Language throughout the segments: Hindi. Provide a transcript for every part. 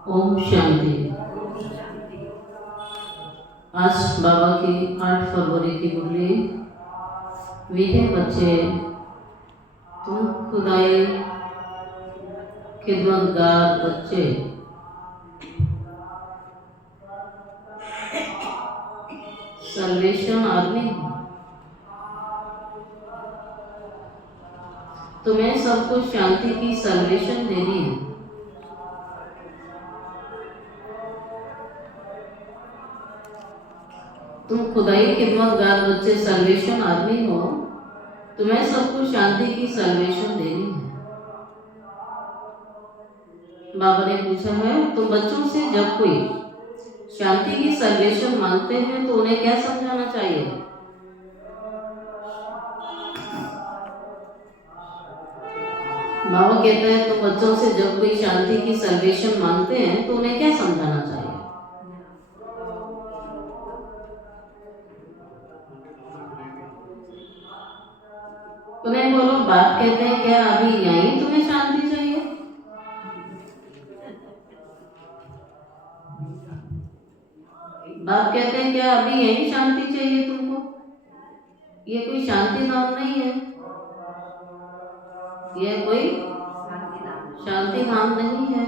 ओम शांति। आज बाबा की 8 फरवरी की मुरली। मीठे बच्चे, तुम खुदाई खिदमतगार बच्चे, सल्वेशन आर्मी हो। तुम्हें सबको शांति की सल्वेशन देनी है। तुम खुदाई खिदमतगार बच्चे, सल्वेशन आर्मी हो। तुम्हें सबको शांति की सल्वेशन देनी है। बाबा ने पूछा है, तुम बच्चों से जब कोई शांति की सल्वेशन मांगते हैं तो उन्हें क्या समझाना चाहिए? बाबा कहते हैं, तुम बच्चों से जब कोई शांति की सल्वेशन मांगते हैं तो उन्हें क्या समझाना चाहिए? उन्हें बोलो, बाप कहते हैं क्या अभी यहीं तुम्हें शांति चाहिए? बाप कहते हैं क्या अभी यहीं शांति चाहिए तुमको? ये कोई शांति धाम नहीं है। ये कोई शांति धाम नहीं है।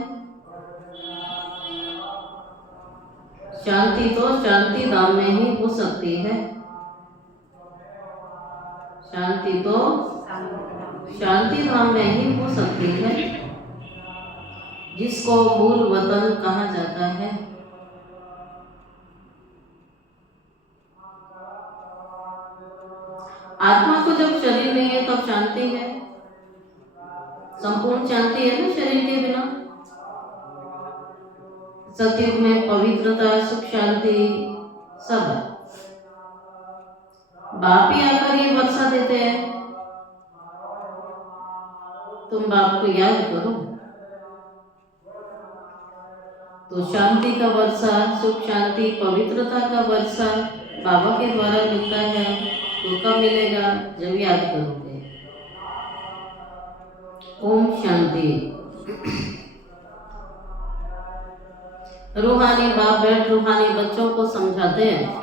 शांति तो शांति धाम में ही हो सकती है। शांति तो शांति धाम में ही हो सकती है, जिसको मूल वतन कहा जाता है। आत्मा को जब शरीर नहीं है तब शांति है। संपूर्ण शांति है ना शरीर के बिना। सतयुग में पवित्रता, सुख, शांति सब है। बाप ही आकर ये वर्षा देते हैं। तुम बाप को याद करो तो शांति का वर्षा, सुख, शांति, पवित्रता का वर्षा बाबा के द्वारा मिलता है। तो कब मिलेगा? जब याद करोगे। ओम शांति। रूहानी बाप बैठ रूहानी बच्चों को समझाते हैं।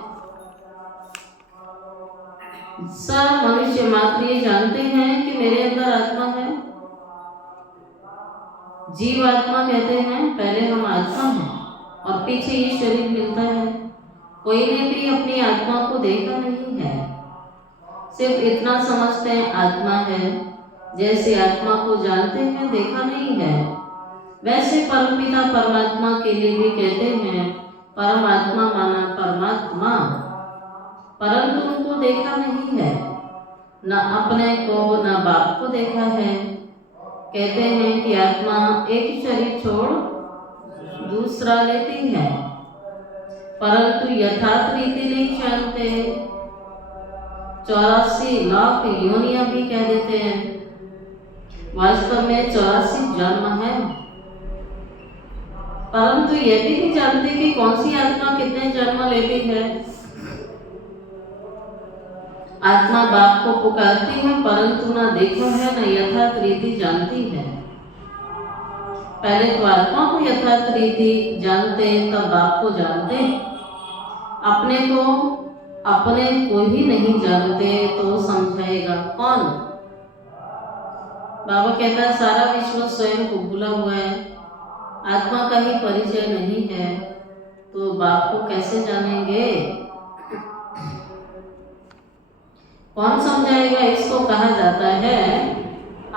सब मनुष्य मात्र ये जानते हैं कि मेरे अंदर आत्मा है। जीव आत्मा कहते हैं, पहले हम आत्मा हैं और पीछे ये शरीर मिलता है। कोई ने भी अपनी आत्मा को देखा नहीं है, सिर्फ इतना समझते हैं आत्मा है। जैसे आत्मा को जानते हैं, देखा नहीं है, वैसे परमपिता परमात्मा के लिए भी कहते हैं परमात्मा माना परमात्मा, परंतु उनको देखा नहीं है, न अपने को न बाप को देखा है। कहते हैं कि आत्मा एक शरीर छोड़ दूसरा लेती है, परंतु यथार्थ रीति नहीं जानते। 84 लाख योनियां भी कह देते हैं, वास्तव में 84 जन्म है, परंतु यह भी नहीं जानते कि कौन सी आत्मा कितने जन्म लेती है। आत्मा बाप को पुकारती है, परंतु ना देखा है न यथार्थ रीति जानती है। पहले तो आत्मा को यथार्थ रीति जानते, तब बाप को जानते। अपने को ही नहीं जानते तो समझाएगा कौन? बाबा कहता है सारा विश्व स्वयं को भूला हुआ है, आत्मा का ही परिचय नहीं है, तो बाप को कैसे जानेंगे? कौन समझाएगा? इसको कहा जाता है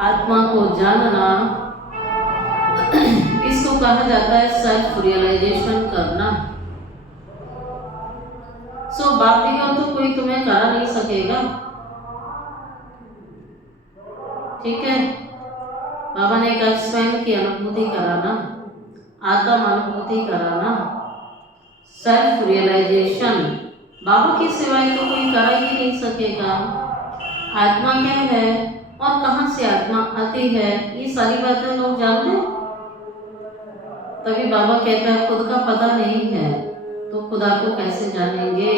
आत्मा को जानना। इसको कहा जाता है सेल्फ रियलाइजेशन करना। सो बाप बिगैर तो कोई तुम्हें करा नहीं सकेगा। ठीक है, बाबा ने कहा स्वयं की अनुभूति कराना, आत्म अनुभूति कराना, सेल्फ रियलाइजेशन बाबा के सिवाय तो कोई करा ही नहीं सकेगा। आत्मा क्या है और कहाँ से आत्मा आती है, ये सारी बातें लोग जानते हैं। तभी बाबा कहता है खुद का पता नहीं है तो खुदा को कैसे जानेंगे?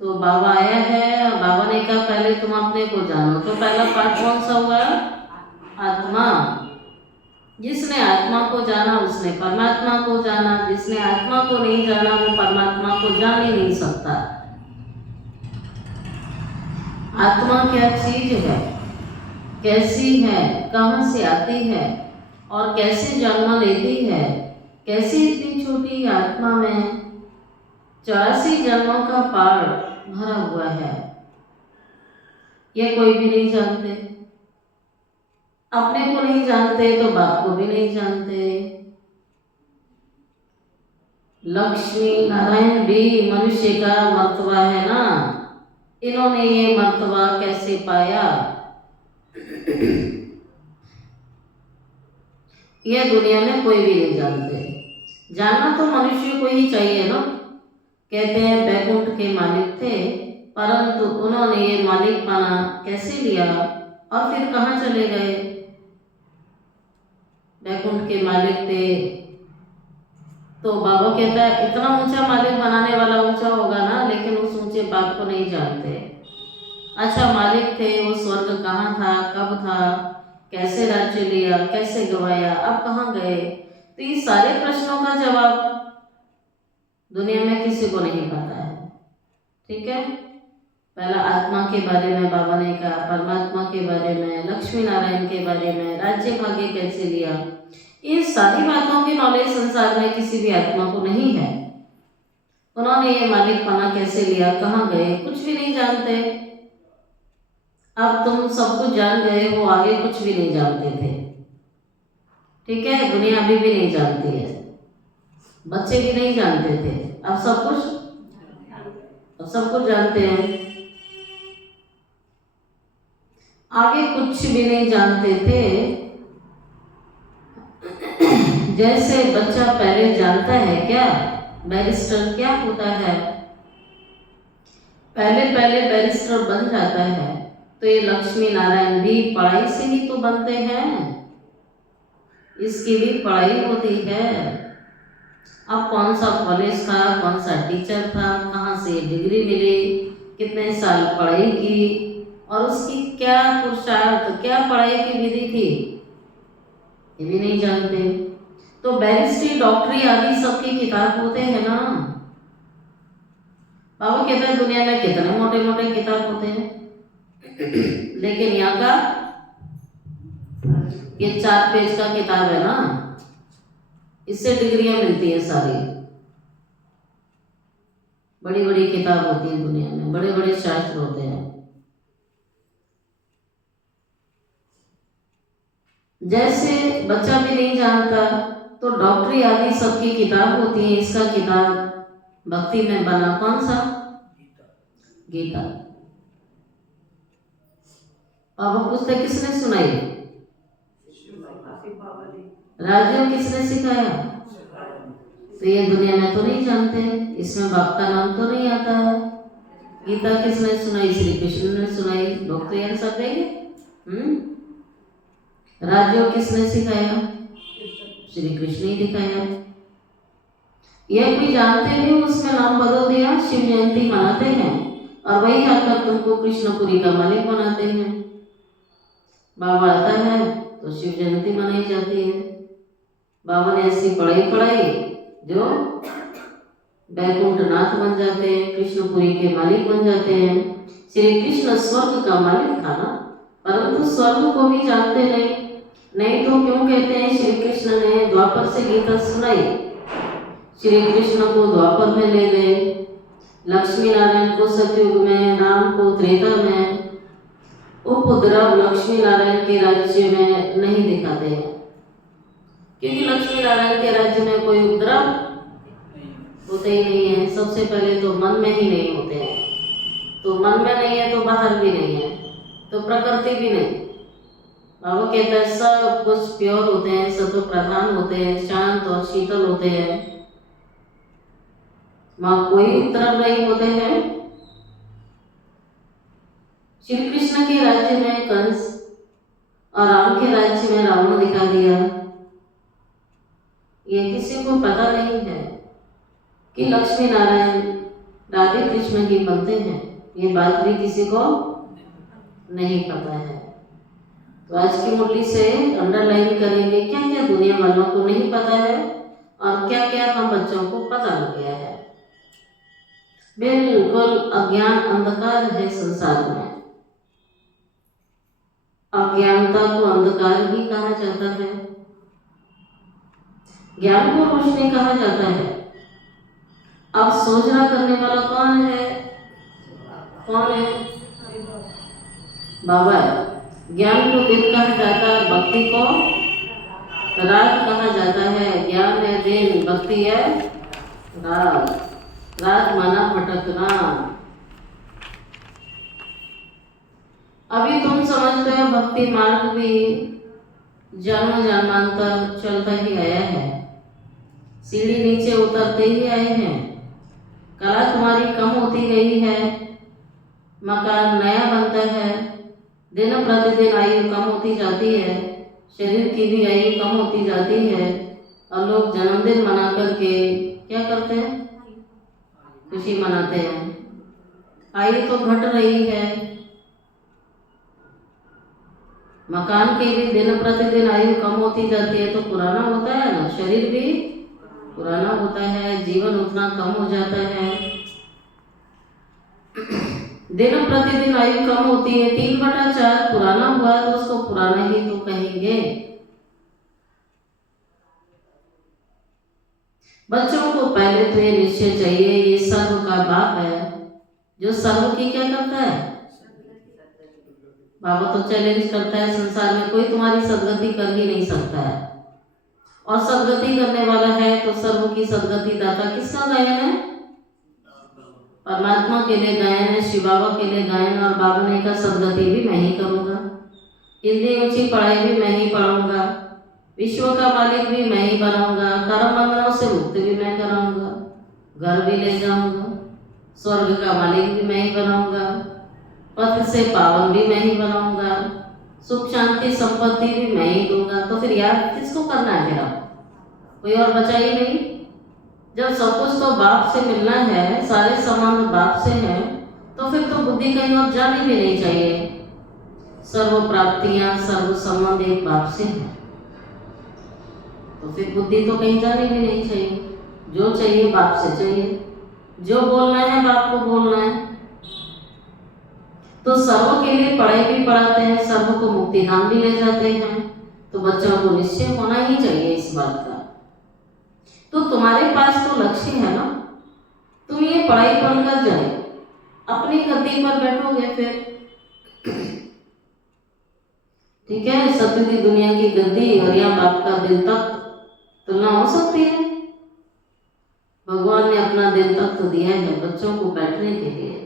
तो बाबा आया है, बाबा ने कहा पहले तुम अपने को जानो। तो पहला पाठ कौन सा हुआ? आत्मा। जिसने आत्मा को जाना उसने परमात्मा को जाना, जिसने आत्मा को नहीं जाना वो परमात्मा को जान ही नहीं सकता। आत्मा क्या चीज है, कैसी है, कहाँ से आती है और कैसे जन्म लेती है, कैसे इतनी छोटी आत्मा में 84 जन्मों का पाठ भरा हुआ है, ये कोई भी नहीं जानते। अपने को नहीं जानते तो बाप को भी नहीं जानते। लक्ष्मी नारायण भी मनुष्य का मर्तबा है ना, इन्होंने ये मर्तबा कैसे पाया यह दुनिया में कोई भी नहीं जानते। जानना तो मनुष्य को ही चाहिए ना। कहते हैं बैकुंठ के मालिक थे, परंतु उन्होंने ये मालिक पाना कैसे लिया और फिर कहाँ चले गए। बैकुंठ के मालिक थे तो बाबा कहता है इतना ऊंचा मालिक बनाने वाला ऊंचा होगा ना, लेकिन उस ऊंचे बाप को नहीं जानते। अच्छा मालिक थे, वो स्वर्ग कहाँ था, कब था, कैसे राज्य लिया, कैसे गवाया, अब कहाँ गए। तो ये सारे प्रश्नों का जवाब दुनिया में किसी को नहीं पता है। ठीक है, पहला आत्मा के बारे में बाबा ने कहा, परमात्मा के बारे में, लक्ष्मी नारायण के बारे में, राज्य भाग्य कैसे लिया, इन सारी बातों की नॉलेज संसार में किसी भी आत्मा को नहीं है। उन्होंने ये मालिक पना कैसे लिया, कहाँ गए, कुछ भी नहीं जानते। अब तुम सब कुछ जान गए हो, आगे कुछ भी नहीं जानते थे। ठीक है, दुनिया अभी भी नहीं जानती है, बच्चे भी नहीं जानते थे, अब सब कुछ जानते हैं। आगे कुछ भी नहीं जानते थे। जैसे बच्चा पहले जानता है क्या बैरिस्टर क्या होता है, पहले बैरिस्टर बन जाता है, तो ये लक्ष्मी नारायण भी पढ़ाई से ही तो बनते हैं, इसकी भी पढ़ाई होती है। अब कौन सा कॉलेज था, कौन सा टीचर था, कहाँ से डिग्री मिली, कितने साल पढ़ाई की और उसकी क्या पुरुषार्थ, क्या पढ़ाई की विधि थी, ये भी नहीं जानते। तो बैरिस्ट्री, डॉक्टरी आदि सबकी किताब होते हैं ना। बाबा कहते हैं दुनिया में कितने मोटे मोटे किताब होते हैं, लेकिन यहाँ का ये 4 पेज का किताब है ना, इससे डिग्रियां मिलती है सारी। बड़ी बड़ी किताब होती है दुनिया में, बड़े बड़े शास्त्र होते हैं। जैसे बच्चा भी नहीं जानता तो डॉक्टरी आदि सबकी किताब होती है। इसका किताब भक्ति में बना कौन सा, गीता। बाबा पुस्तक किसने सुनाई, राजयोग किसने सिखाया। तो ये दुनिया में तो नहीं जानते, इसमें बाप का नाम तो नहीं आता है। गीता किसने सुनाई, श्री कृष्ण ने सुनाई, लोग तो यार सब गए। राजयोग किसने सिखाया, श्री कृष्ण ही दिखाया। यह कोई जानते नहीं, उसमें नाम बदल दिया, शिव जयंती मनाते हैं और वही आकर तुमको कृष्णपुरी का मालिक बनाते हैं। बाबा आता है तो शिव जयंती मनाई जाती है। बाबा ने ऐसी पढ़ाई जो बैकुंठ नाथ बन जाते हैं, कृष्णपुरी के मालिक बन जाते हैं। श्री कृष्ण स्वर्ग का मालिक था ना, परंतु स्वर्ग को भी जानते नहीं तो क्यों कहते हैं श्री कृष्ण ने द्वापर से गीता सुनाई, श्री कृष्ण को द्वापर में ले गए, लक्ष्मी नारायण को सतयुग में, राम को त्रेता में, उपद्रव लक्ष्मी नारायण के राज्य में नहीं दिखाते हैं, क्योंकि लक्ष्मी नारायण के राज्य में कोई उपद्रव होते ही नहीं है। सबसे पहले तो मन में ही नहीं होते हैं, तो मन में नहीं है तो बाहर भी नहीं है, तो प्रकृति भी नहीं। बाबा कहता है सब कुछ प्योर होते हैं, सत्व प्रधान होते हैं, शांत और शीतल होते हैं, वहाँ कोई उपद्रव नहीं होते हैं। श्री कृष्ण के राज्य में कंस और राम के राज्य में रावण दिखा दिया। ये किसी को पता नहीं है कि लक्ष्मी नारायण राधे कृष्ण ही बनते हैं, ये बात भी किसी को नहीं पता है। तो आज की मुरली से अंडरलाइन करेंगे क्या क्या दुनिया वालों को नहीं पता है और क्या क्या हम बच्चों को पता लग गया है। बिल्कुल अज्ञान अंधकार है संसार में। अज्ञानता को अंधकार ही कहा जाता है, ज्ञान को रोशनी कहा जाता है। अब सोचना करने वाला कौन है? कौन है? बाबा है। ज्ञान को दिन कहा जाता है, भक्ति को रात कहा जाता है। ज्ञान है दिन, भक्ति है रात। रात माना भटकना। अभी तुम समझते हो भक्ति मार्ग भी जन्म जन्मांतर चलता ही आया है, सीढ़ी नीचे उतरते ही आए हैं। कला तुम्हारी कम होती गई है, मकान नया बनता है, दिन प्रतिदिन आयु कम होती जाती है, शरीर की भी आयु कम होती जाती है। और लोग जन्मदिन मना करके क्या करते हैं? खुशी मनाते हैं। आयु तो घट रही है, मकान की भी दिन प्रतिदिन आयु कम होती जाती है, तो पुराना होता है ना, शरीर भी पुराना होता है, जीवन उतना कम हो जाता है। दिन प्रतिदिन आयु कम होती है, 3/4 पुराना हुआ तो उसको पुराना ही तो कहेंगे। बच्चों को पहले तो ये निश्चय चाहिए, ये सर्व का बाप है जो सर्व की क्या करता है? बाबा तो चैलेंज करता है, संसार में कोई तुम्हारी सदगति कर ही नहीं सकता है, और सदगति करने वाला है तो सर्व की सदगति दाता किसका गायन है? परमात्मा के लिए गायन है, शिव बाबा के लिए गायन। और बाबा ने कहा सदगति भी मैं ही करूँगा, इतनी ऊंची पढ़ाई भी मैं ही पढ़ाऊंगा, विश्व का मालिक भी मैं ही बनाऊंगा, कर्म बंधनों से मुक्त भी मैं कराऊंगा, घर भी ले जाऊंगा, स्वर्ग का मालिक भी मैं ही बनाऊंगा, पथ से पावन भी मैं ही बनाऊंगा, सुख शांति संपत्ति भी मैं ही दूंगा। तो फिर याद किसको करना है? फिर कोई और बचा ही नहीं। जब सब कुछ तो बाप से मिलना है, सारे संबंध बाप से हैं, तो फिर तो बुद्धि कहीं और जानी भी नहीं चाहिए। सर्व प्राप्तियां सर्व संबंध एक बाप से है, तो फिर बुद्धि तो कहीं जानी भी नहीं चाहिए। जो चाहिए बाप से चाहिए, जो बोलना है बाप को बोलना है। तो सर्व के लिए पढ़ाई भी पढ़ाते हैं, सर्व को मुक्ति धाम भी ले जाते हैं। तो बच्चों को निश्चय होना ही चाहिए इस बात का। तो तुम्हारे पास तो लक्ष्य है ना, तुम ये पढ़ाई पढ़कर जाए, अपनी गद्दी पर बैठोगे फिर ठीक है। सत्य की दुनिया की गद्दी और यहाँ बाप का दिल तख्त, तुलना हो सकती है? भगवान ने अपना दिल तख्त दिया है बच्चों को बैठने के लिए,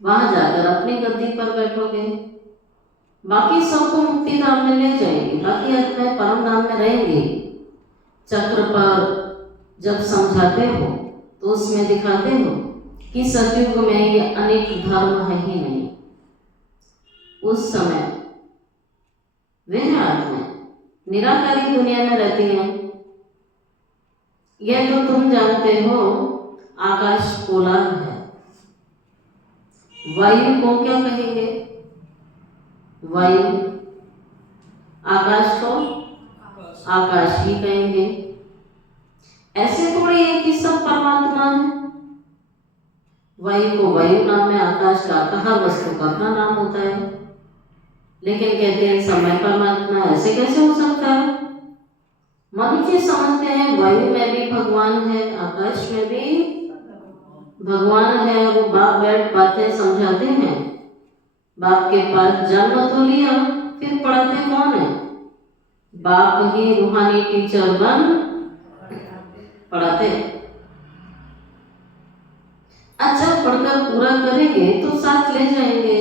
वहां जाकर अपनी गद्दी पर बैठोगे, बाकी सबको मुक्ति धाम में ले जाएंगे, बाकी आत्माएं परम धाम में रहेंगी। चक्र पर जब समझाते हो तो उसमें दिखाते हो कि सतयुग में ये अनेक धर्म है ही नहीं। उस समय वह आत्माएं निराकारी दुनिया में रहती हैं। यह तो तुम जानते हो आकाश पोलार है। वायु को क्या कहेंगे? वायु। आकाश को आकाश ही कहेंगे। ऐसे थोड़ी है कि सब परमात्मा है। वायु को वायु नाम है, आकाश का हर वस्तु का अपना नाम होता है, लेकिन कहते हैं समय परमात्मा। ऐसे कैसे हो सकता है? मनुष्य समझते हैं वायु में भी भगवान है, आकाश में भी भगवान है। वो बाप बैठ बातें समझाते हैं, बाप के पास जन्म तो लिया, फिर पढ़ाते कौन है? बाप ही रूहानी टीचर बन पढ़ाते। अच्छा पढ़कर पूरा करेंगे तो साथ ले जाएंगे,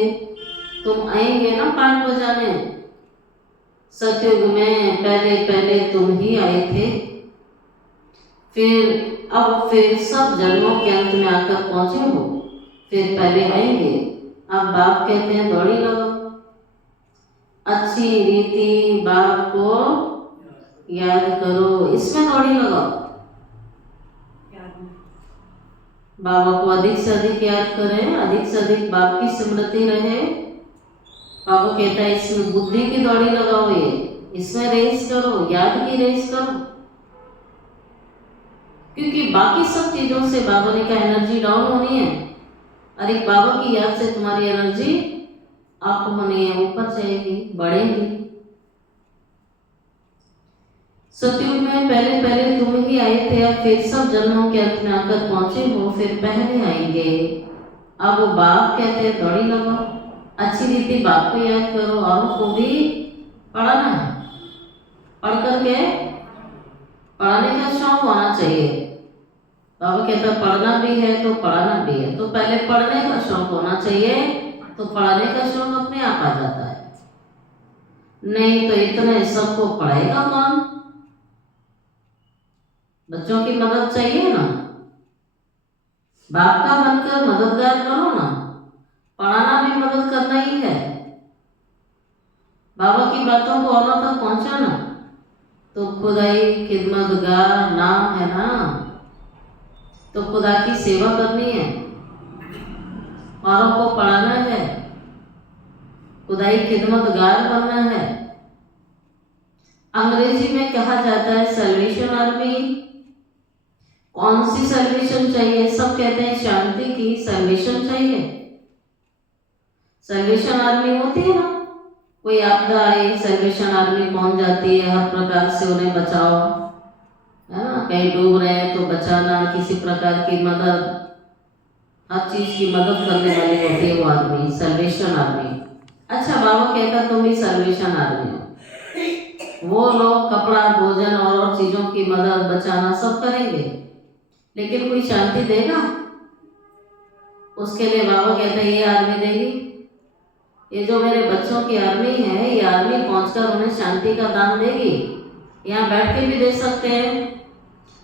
तुम आएंगे ना पाठ बजाने। सतयुग में पहले पहले तुम ही आए थे, फिर अब फिर सब जन्मों के अंत में आकर पहुंचे हो, फिर पहले आएंगे। अब बाप कहते हैं दौड़ी लगाओ, अच्छी रीति बाप को याद करो, इसमें दौड़ी लगाओ। बाबा को अधिक से अधिक याद करें, अधिक से अधिक बाप की स्मृति रहे, बाबा कहता है इसमें बुद्धि की दौड़ी लगाओ, ये इसमें रेस करो, याद की रेस करो, क्योंकि बाकी सब चीजों से बाबा ने कहा एनर्जी डाउन होनी है, और एक बाबा की याद से तुम्हारी एनर्जी अप होनी है, ऊपर जाएगी, बढ़ेगी। सतयुग में पहले पहले तुम ही आए थे, अब फिर सब जन्मों के अंत में आकर पहुंचे हो, फिर पहले आएंगे। अब वो बाप कहते हैं दौड़ी लगाओ, अच्छी रीति बाप को याद करो, और को भी पढ़ाना है, पढ़ करके पढ़ाने का शौक होना चाहिए। बाबा कहता पढ़ना भी है तो पढ़ाना भी है, तो पहले पढ़ने का शौक होना चाहिए, तो पढ़ाने का शौक अपने आप आ जाता है। नहीं तो इतने सबको पढ़ाएगा कौन? बच्चों की मदद चाहिए ना, बाप का बनकर मददगार बनो ना, पढ़ाना भी मदद करना ही है। बाबा की बातों को औरों तक पहुंचाना तो खुदाई खिदमतगार नाम है ना, तो खुदा की सेवा करनी है, औरों को पढ़ाना है, खुदाई खिदमतगार बनना है। अंग्रेजी में कहा जाता है सैल्वेशन आर्मी। कौन सी सैल्वेशन चाहिए? सब कहते हैं शांति की सैल्वेशन चाहिए। सैल्वेशन आर्मी होती है ना, कोई आपदा आई सैल्वेशन आर्मी पहुंच जाती है, हर प्रकार से उन्हें बचाओ, है ना, कहीं डूब रहे हैं तो बचाना, किसी प्रकार की मदद, हर चीज की मदद करने वाली होती है वो आर्मी, सैल्वेशन आर्मी। अच्छा, बाबा कहता तुम भी सैल्वेशन आर्मी हो। वो लोग कपड़ा भोजन और चीजों की मदद बचाना सब करेंगे, लेकिन कोई शांति देगा? उसके लिए बाबा कहते हैं ये आर्मी देगी। ये जो मेरे बच्चों की आर्मी है, ये आर्मी पहुंचकर उन्हें शांति का दान देगी। यहाँ बैठ के भी दे सकते हैं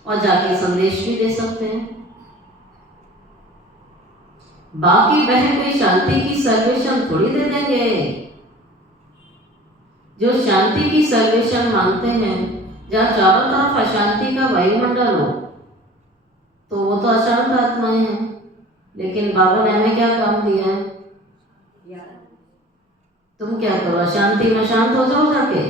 और जाके संदेश भी दे सकते हैं। बाकी बहन कोई शांति की सैल्वेशन थोड़ी दे देंगे। जो शांति की सैल्वेशन मांगते हैं, जहाँ चारों तरफ अशांति का वायुमंडल हो, तो वो तो अशांत आत्माएं हैं। लेकिन बाबा ने हमें क्या काम दिया है? तुम क्या करो? अशांति में शांत हो जाओ जाके?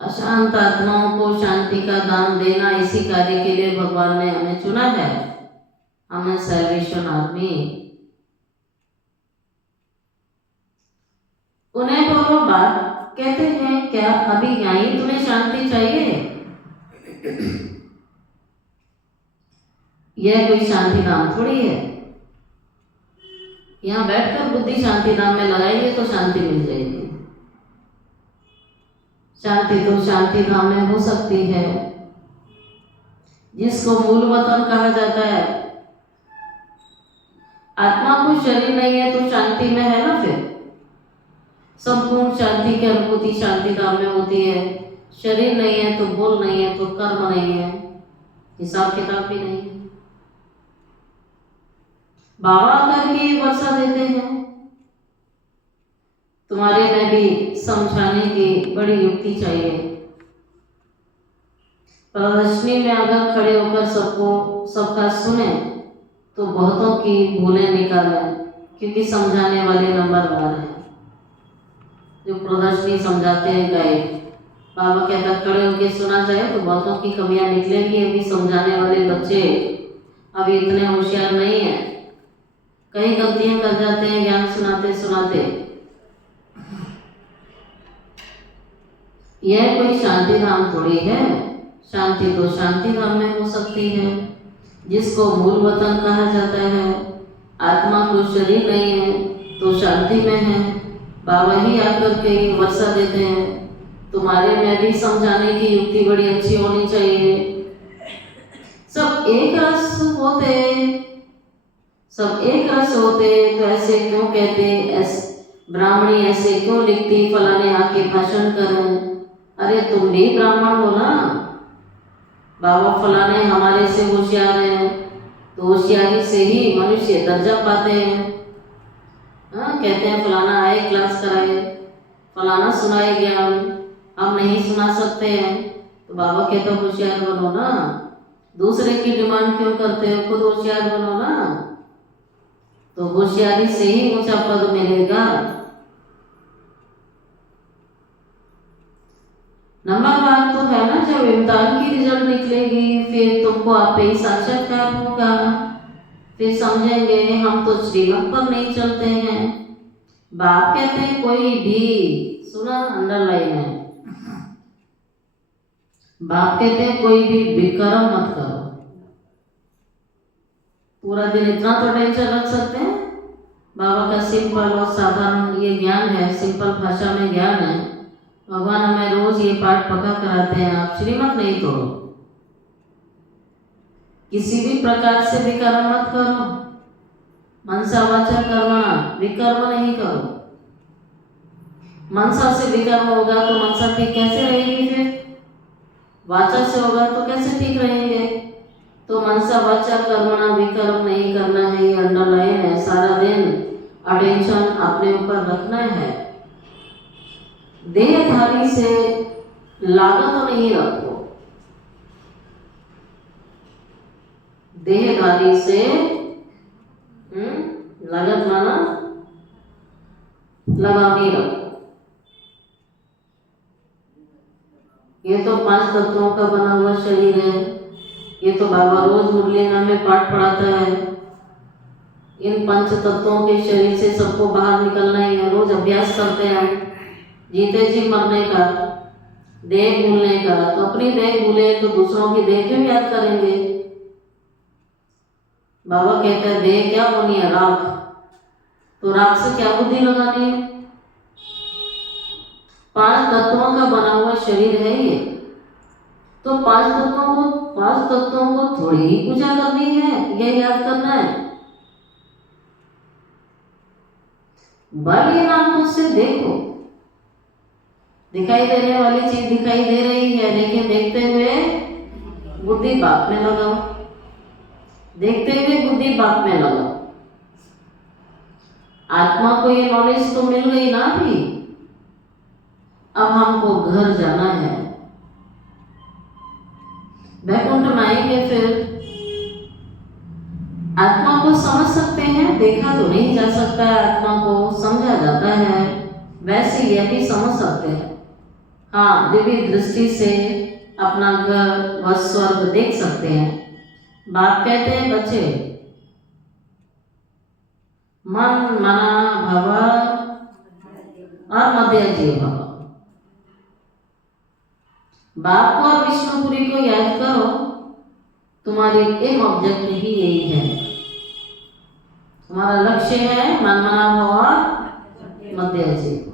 अशांत आत्माओं को शांति का दान देना, इसी कार्य के लिए भगवान ने हमें चुना है। हमें सैल्वेशन आर्मी। उन्हें बोलो बात कहते हैं क्या अभी यहीं तुम्हें शांति चाहिए? यह कोई शांति धाम थोड़ी है। यहाँ बैठकर बुद्धि शांति धाम में लगाएंगे तो शांति मिल जाएगी। शांति तो शांति धाम में हो सकती है, जिसको मूल वतन कहा जाता है। आत्मा को शरीर नहीं है तो शांति में है ना, फिर संपूर्ण शांति की अनुभूति शांति धाम में होती है। शरीर नहीं है तो बोल नहीं है तो कर्म नहीं है, हिसाब किताब भी नहीं है। बाबा करके वर्षा देते हैं। तुम्हारे में भी समझाने की बड़ी युक्ति चाहिए। प्रदर्शनी में अगर खड़े होकर सबका सुने तो बहुतों की भूलें निकाले, क्योंकि समझाने वाले नंबरदार हैं जो प्रदर्शनी समझाते हैं गाइड। बाबा कहता खड़े होकर सुना जाए तो बहुतों की कमियां निकलेगी। अभी समझाने वाले बच्चे अभी इतने होशियार नहीं है, कई गलतियां कर जाते हैं ज्ञान सुनाते सुनाते। यह कोई शांति धाम थोड़ी है। शांति तो शांति धाम में हो सकती है, जिसको मूल वतन कहा जाता है। आत्मा को शरीर नहीं है तो शांति में है। बाबा ही आकर के वर्षा देते हैं। तुम्हारे में भी समझाने की युक्ति बड़ी अच्छी होनी चाहिए। सब एक रस होते, सब एक रस होते तो ऐसे क्यों कहते, ब्राह्मणी ऐसे क्यों लिखती, फलाने आके भाषण करें। अरे तुम भी ब्राह्मण हो ना। बाबा फलाने हमारे से होशियार हैं, तो होशियारी से ही मनुष्य दर्जा पाते हैं। हाँ, कहते हैं फलाना आए क्लास कराए, फलाना सुनाए ज्ञान, हम नहीं सुना सकते हैं। तो बाबा कहते होशियार बनो ना, दूसरे की डिमांड क्यों करते हो, खुद होशियार बनो ना। तो होशियारी से ही ऊंचा पद मिलेगा। नंबर वन तो है ना, जब इम्तिहान की रिजल्ट निकलेगी फिर तुमको आप पे ही साक्षात्कार होगा, फिर समझेंगे हम तो श्रीमत पर नहीं चलते हैं। बाप कहते हैं कोई भी, सुना अंडरलाइन है, बाप कहते हैं कोई भी विकर्म मत करो। पूरा दिन इतना तो टेंशन रख सकते हैं। बाबा का सिंपल और साधारण ये ज्ञान है, सिंपल भाषा में ज्ञान है। भगवान हमें रोज ये पाठ पका कराते हैं, आप श्रीमत नहीं तोड़ो, किसी भी प्रकार से विकर्म मत करो, मनसा वाचा कर्मणा विकर्म नहीं करो। मनसा से विकर्म होगा तो मनसा ठीक कैसे रहेगी, फिर वाचा से होगा तो कैसे ठीक रहेंगे। तो मनसा वाचा कर्मणा विकर्म नहीं करना है, ये अंडरलाइन है। सारा दिन अटेंशन अपने ऊपर रखना है। देहधारी से लागत तो नहीं रखो, देहधारी से लागत माना लगाव नहीं रखो। ये तो 5 तत्वों का बना हुआ शरीर है, ये तो बाबा रोज मुरलीना में पाठ पढ़ाता है। इन 5 तत्वों के शरीर से सबको बाहर निकलना ही है। रोज अभ्यास करते हैं जीते जी मरने का, देह भूलने का। तो अपनी देह भूले तो दूसरों की देह क्यों याद करेंगे। बाबा कहते हैं देह क्या होनी है, राख। तो राख से क्या बुद्धि लगानी है। 5 तत्वों का बना हुआ शरीर है ये, तो 5 तत्वों को थोड़ी ही पूजा करनी है, ये याद करना है। बल इन आंखों से देखो, दिखाई देने वाली चीज दिखाई दे रही है, लेकिन देखते हुए बुद्धि बाप में लगाओ, देखते हुए बुद्धि बाप में लगाओ। आत्मा को ये नॉलेज तो मिल गई ना अभी, अब हमको घर जाना है, वैकुंठ में आएंगे। फिर आत्मा को समझ सकते हैं, देखा तो नहीं जा सकता है, आत्मा को समझा जाता है, वैसे यह भी समझ सकते हैं। हाँ, दिव्य दृष्टि से अपना घर व स्वर्ग देख सकते हैं। बाप कहते हैं बच्चे मन मना भव और मध्य जीव भव। बाप को और विष्णुपुरी को याद करो, तुम्हारी एक ऑब्जेक्ट ही यही है, हमारा लक्ष्य है मन मना भव और मध्य जीव।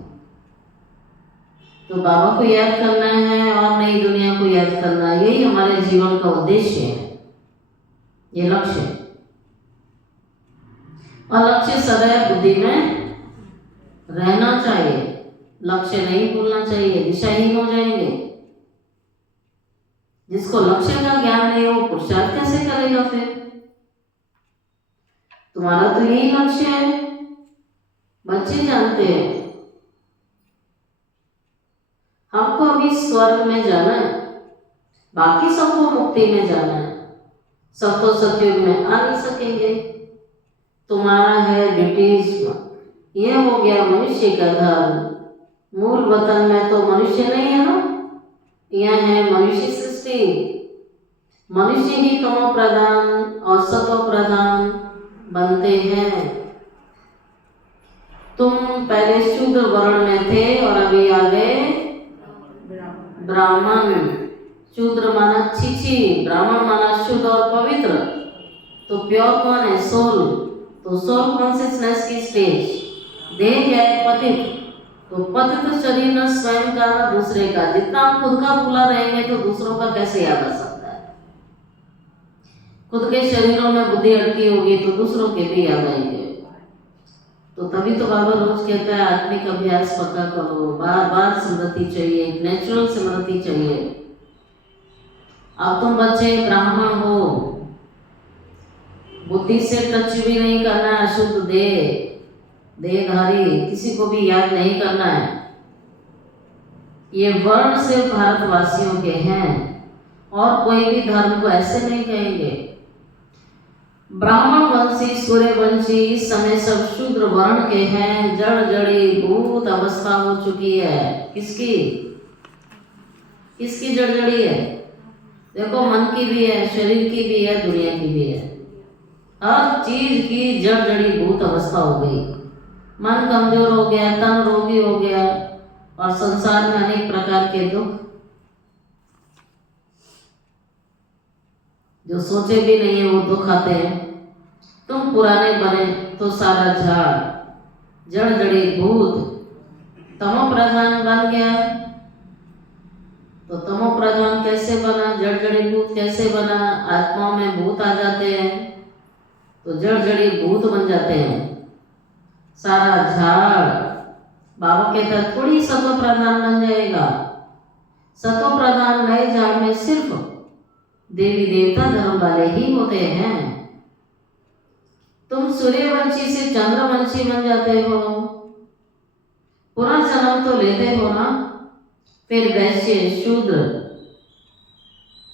तो बाबा को याद करना है और नई दुनिया को याद करना है, यही हमारे जीवन का उद्देश्य है, ये लक्ष्य है। और लक्ष्य सदैव बुद्धि में रहना चाहिए, लक्ष्य नहीं भूलना चाहिए, दिशाहीन हो जाएंगे। जिसको लक्ष्य का ज्ञान नहीं हो पुरुषार्थ कैसे करेगा। फिर तुम्हारा तो यही लक्ष्य है, बच्चे जानते हैं हमको अभी स्वर्ग में जाना है, बाकी सबको मुक्ति में जाना है। सब तो सतयुग में आ नहीं सकेंगे। तुम्हारा है ब्रिटिश, ये हो गया मनुष्य का धर्म। मूल वतन में तो मनुष्य नहीं है ना, यह है मनुष्य सृष्टि। मनुष्य ही तमो प्रधान और सतो प्रधान बनते हैं। तुम पहले शूद्र वर्ण में थे और अभी आ गए ब्राह्मण। शूद्र माना छीछी, ब्राह्मण माना शुद्ध और पवित्र। तो प्योर कौन है, सोल। तो सोल कॉन्शियसनेस की स्टेज। देह क्या है, पतित। तो पतित शरीर न स्वयं का न दूसरे का। जितना हम खुद का भूला रहेंगे तो दूसरों का कैसे याद आ सकता है। खुद के शरीरों में बुद्धि अटकी होगी तो दूसरों के भी याद आएंगे। तो तभी तो बाबा रोज कहता है आत्मिक अभ्यास पक्का करो, बार बार स्मृति चाहिए, नेचुरल स्मृति चाहिए। अब तुम बच्चे ब्राह्मण हो, बुद्धि से टच भी नहीं करना है, शुद्ध देहधारी, किसी को भी याद नहीं करना है। ये वर्ण सिर्फ भारतवासियों के हैं और कोई भी धर्म को ऐसे नहीं कहेंगे। ब्राह्मण वंशी सूर्यवंशी इस समय सब शूद्र वर्ण के हैं। जड़ जड़ी भूत अवस्था हो चुकी है। किसकी किसकी जड़ जड़ी है? देखो, मन की भी है, शरीर की भी है, दुनिया की भी है। हर चीज की जड़ जड़ी भूत अवस्था हो गई। मन कमजोर हो गया, तन रोगी हो गया, और संसार में अनेक प्रकार के दुख जो सोचे भी नहीं है वो दुख आते हैं। तुम पुराने बने तो सारा झाड़ जड़ जड़ी भूत तमो प्रधान बन गया। तो तमो प्रधान कैसे बना? जड़ जड़ी भूत कैसे बना? आत्मा में भूत आ जाते हैं तो जड़ जड़ी भूत बन जाते हैं। सारा झाड़, बाबा कहता है, थोड़ी सतो प्रधान बन जाएगा। सतो प्रधान नए झाड़ में सिर्फ देवी देवता धर्म वाले ही होते हैं। तुम सूर्यवंशी से चंद्रवंशी बन जाते हो, पुनर्जन्म तो लेते हो ना। फिर वैश्य, शूद्र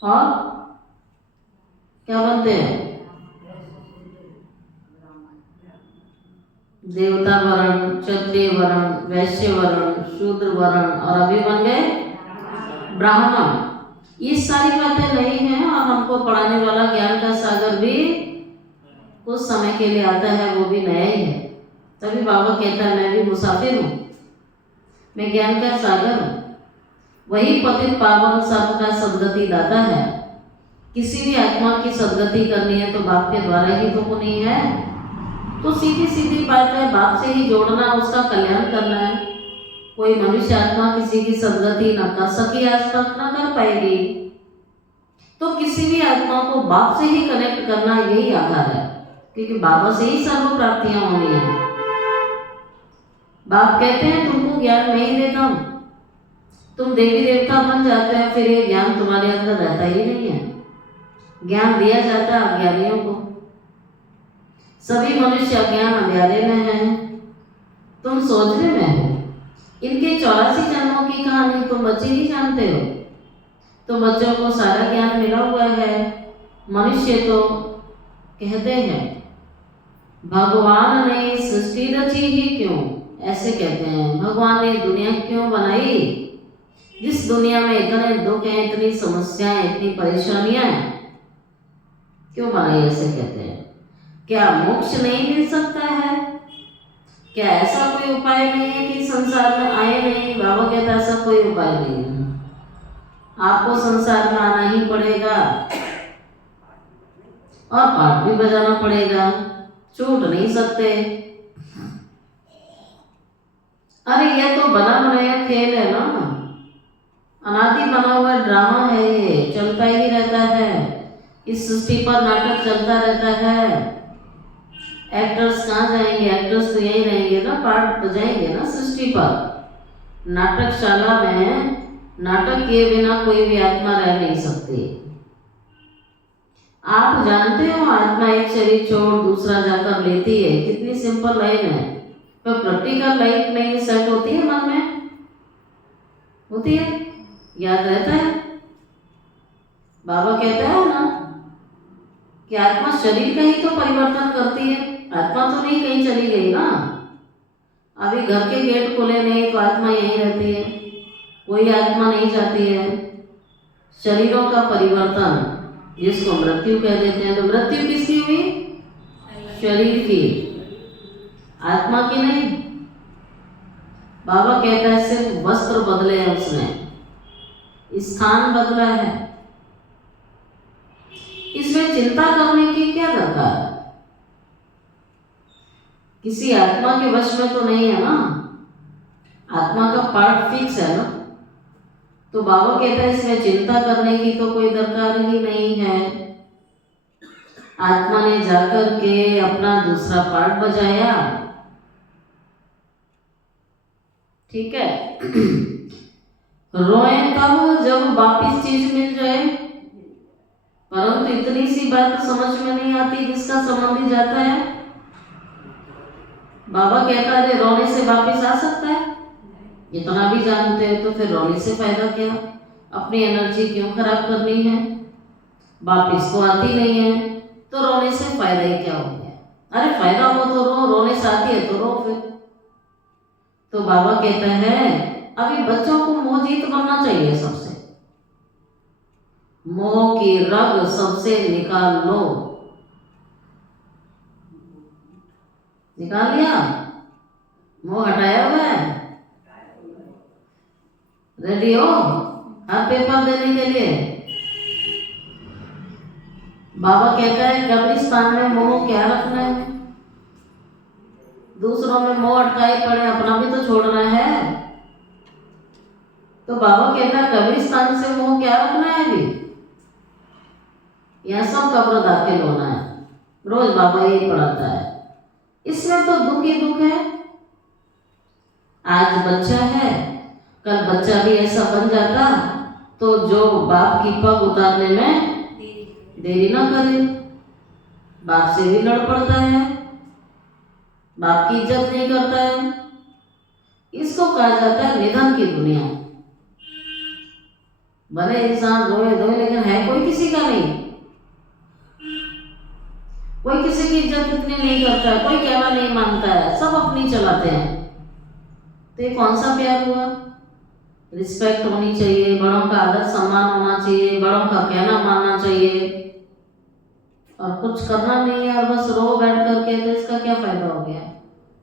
और क्या बनते हैं? देवता वर्ण, क्षत्रिय वर्ण, वैश्य वर्ण, शूद्र वर्ण, और अभी बन गए ब्राह्मण। ये सारी बातें नहीं हैं, और हमको पढ़ाने वाला ज्ञान का सागर भी कुछ समय के लिए आता है, वो भी नया ही है। तभी बाबा कहता है, मैं भी मुसाफिर हूँ, मैं ज्ञान का सागर हूँ। वही पतित पावन सबका सदगति दाता है। किसी भी आत्मा की सदगति करनी है तो बाप के द्वारा ही तो होनी है। तो सीधी सीधी बात है, बाप से ही जोड़ना, उसका कल्याण करना है। कोई मनुष्य आत्मा किसी की सदगति न कर सकी आज तक, न कर पाएगी। तो किसी भी आत्मा को बाप से ही कनेक्ट करना यही आधार है, क्योंकि बाबा से ही सर्व प्राप्तियां होनी है। बाप कहते हैं, तुमको ज्ञान नहीं देता हूं, तुम देवी देवता बन जाते हैं, फिर ये ज्ञान तुम्हारे अंदर रहता ही नहीं है। ज्ञान दिया जाता है अज्ञानियों को। सभी मनुष्य अज्ञान अंधेरे में हैं, तुम सोचने में हो। इनके 84 जन्मों की कहानी तुम बच्चे ही जानते हो। तो बच्चों को सारा ज्ञान मिला हुआ है। मनुष्य तो कहते हैं भगवान ने सृष्टि रची ही क्यों, ऐसे कहते हैं। भगवान ने दुनिया क्यों बनाई? जिस दुनिया में इतने दुख हैं, इतनी समस्याएं, इतनी परेशानियां हैं, क्यों बनाई, ऐसे कहते हैं। क्या मोक्ष नहीं मिल सकता है? क्या ऐसा कोई उपाय नहीं है कि संसार में आए नहीं? बाबा कहता है, ऐसा कोई उपाय नहीं है। आपको संसार में आना ही पड़ेगा और पाठ भी बजाना पड़ेगा, छूट नहीं सकते। अरे ये तो बना बनाया खेल है ना, अनादि बना हुआ ड्रामा है, ये चलता ही रहता है। इस सृष्टि पर नाटक चलता रहता है। एक्टर्स कहाँ जाएंगे? एक्टर्स तो यही रहेंगे ना, पार्ट बजाएंगे ना सृष्टि पर। नाटकशाला में नाटक किए बिना कोई भी आत्मा रह नहीं सकती। आप जानते हो, आत्मा एक शरीर छोड़ दूसरा जाकर लेती है। कितनी सिंपल लाइन है, पर प्रैक्टिकल लाइफ नहीं सेट होती है, मन में होती है, याद रहता है। बाबा कहता है ना कि आत्मा शरीर का ही तो परिवर्तन करती है, आत्मा तो नहीं कहीं चली गई ना। अभी घर के गेट खुले नहीं तो आत्मा यहीं रहती है, कोई आत्मा नहीं जाती है। शरीरों का परिवर्तन जिसको मृत्यु कह देते हैं, तो मृत्यु किसकी हुई? शरीर की, आत्मा की नहीं। बाबा कहता है सिर्फ वस्त्र बदले हैं, उसने स्थान बदला है। इसमें चिंता करने की क्या दरकार है? किसी आत्मा के वश में तो नहीं है ना, आत्मा का पार्ट फिक्स है ना। तो बाबा कहता है इसमें चिंता करने की तो कोई दरकार ही नहीं है। आत्मा ने जाकर के अपना दूसरा पार्ट बजाया, ठीक है। रोए कब? जब वापिस चीज मिल जाए। परंतु इतनी सी बात समझ में नहीं आती जिसका संबंधी जाता है। बाबा कहता है रोने से वापिस आ सकता है? इतना भी जानते हो तो फिर रोने से फायदा क्या? अपनी एनर्जी क्यों खराब करनी है? वापिस तो आती नहीं है। तो रोने से फायदा ही क्या हो गया? अरे फायदा हो तो रो, रोने से आती है तो रो फिर। तो बाबा कहता है अभी बच्चों को मोह जीत बनना चाहिए। सबसे मोह की रग सबसे निकाल लो। निकाल लिया? मोह हटाया हुआ है? रेडी हो हर पेपर देने के लिए? बाबा कहता है कब्रिस्तान में मोह क्या रखना है? दूसरों में मोह अटकाए पड़े, अपना भी तो छोड़ना है। तो बाबा कहता है कब्रिस्तान से मोह क्या रखना है? अभी यह सब कब्र दाखिल होना है। रोज बाबा यही पढ़ाता है। इसमें तो दुख ही दुख है। आज बच्चा है, कल बच्चा भी ऐसा बन जाता तो जो बाप की पग उतारने में देरी ना करे। बाप से भी लड़ पड़ता है, बाप की इज्जत नहीं करता है। इसको कहा जाता है निधन की दुनिया। भले इंसान रोए धोए लेकिन है कोई किसी का नहीं। कोई किसी की इज्जत इतनी नहीं करता है, कोई कहना नहीं मानता है, सब अपनी चलाते हैं। तो ये कौन सा प्यार हुआ? रिस्पेक्ट होनी चाहिए, बड़ों का आदर सम्मान होना चाहिए, बड़ों का कहना मानना चाहिए, और कुछ करना नहीं है और बस रो बैठ करके। तो इसका क्या फायदा हो गया?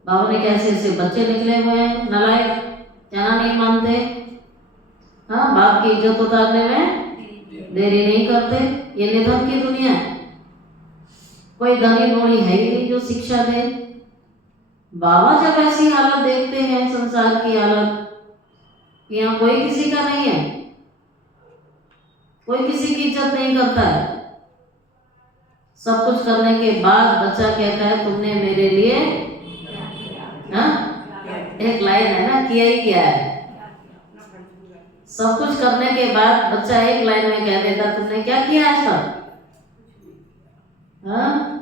बाबा ने कैसे ऐसे बच्चे निकले हुए हैं नालायक, कहना नहीं मानते, हाँ बाप की इज्जत उतारने में देरी नहीं करते। ये निधन की दुनिया है। कोई धनी लोड़ी है ही नहीं जो शिक्षा दे। बाबा जब ऐसी हालत देखते हैं, संसार की हालत, यहाँ कोई किसी का नहीं है, कोई किसी की इज्जत नहीं करता है। सब कुछ करने के बाद बच्चा कहता है तुमने मेरे लिए, हाँ एक लाइन है ना, किया ही क्या है। सब कुछ करने के बाद बच्चा एक लाइन में कह देता तुमने क्या किया आज तक? हाँ?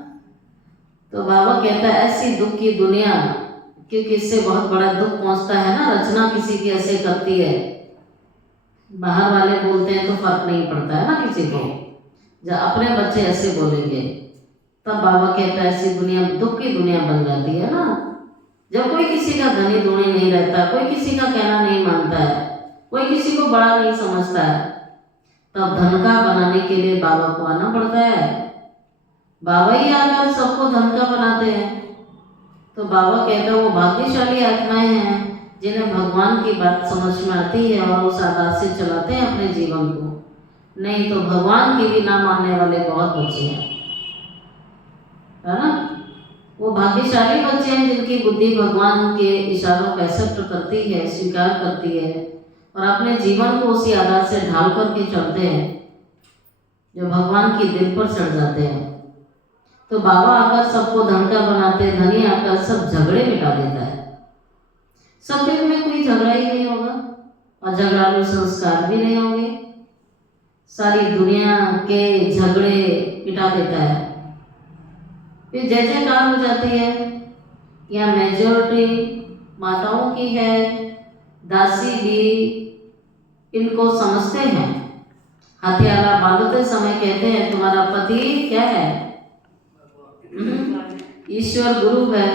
तो बाबा कहता है ऐसी दुख की दुनिया, क्योंकि इससे बहुत बड़ा दुख पहुंचता है ना। रचना किसी की ऐसे करती है, बाहर वाले बोलते हैं तो फर्क नहीं पड़ता है ना किसी को, जब अपने बच्चे ऐसे बोलेंगे तब बाबा कहता है ऐसी दुनिया दुख की दुनिया बन जाती है ना। जब कोई किसी का धनी धुनी नहीं रहता, कोई किसी का कहना नहीं मानता है, कोई किसी को बड़ा नहीं समझता है, तब धन का बनाने के लिए बाबा को आना पड़ता है। बाबा ही आकर सबको धन का बनाते हैं। तो बाबा कहता है वो भाग्यशाली आत्माएं हैं जिन्हें भगवान की बात समझ में आती है और उस आदत से चलाते हैं अपने जीवन को। नहीं तो भगवान की भी ना मानने वाले बहुत बच्चे हैं, है ना। वो भाग्यशाली बच्चे हैं जिनकी बुद्धि भगवान के इशारों को एक्सेप्ट करती है, स्वीकार करती है और अपने जीवन को उसी आधार से ढाल करके चलते हैं जो भगवान की दिल पर चढ़ जाते हैं। तो बाबा आकर सबको धन का बनाते, धनी आकर सब झगड़े मिटा देता है। सब दिल में कोई झगड़ा ही नहीं होगा और झगड़ालू संस्कार भी नहीं होंगे। सारी दुनिया के झगड़े मिटा देता है। फिर जय जयकार हो जाती है। यहाँ मेजोरिटी माताओं की है, दासी भी इनको समझते हैं। हथियाला बांधते समय कहते हैं तुम्हारा पति क्या है? ईश्वर गुरु है।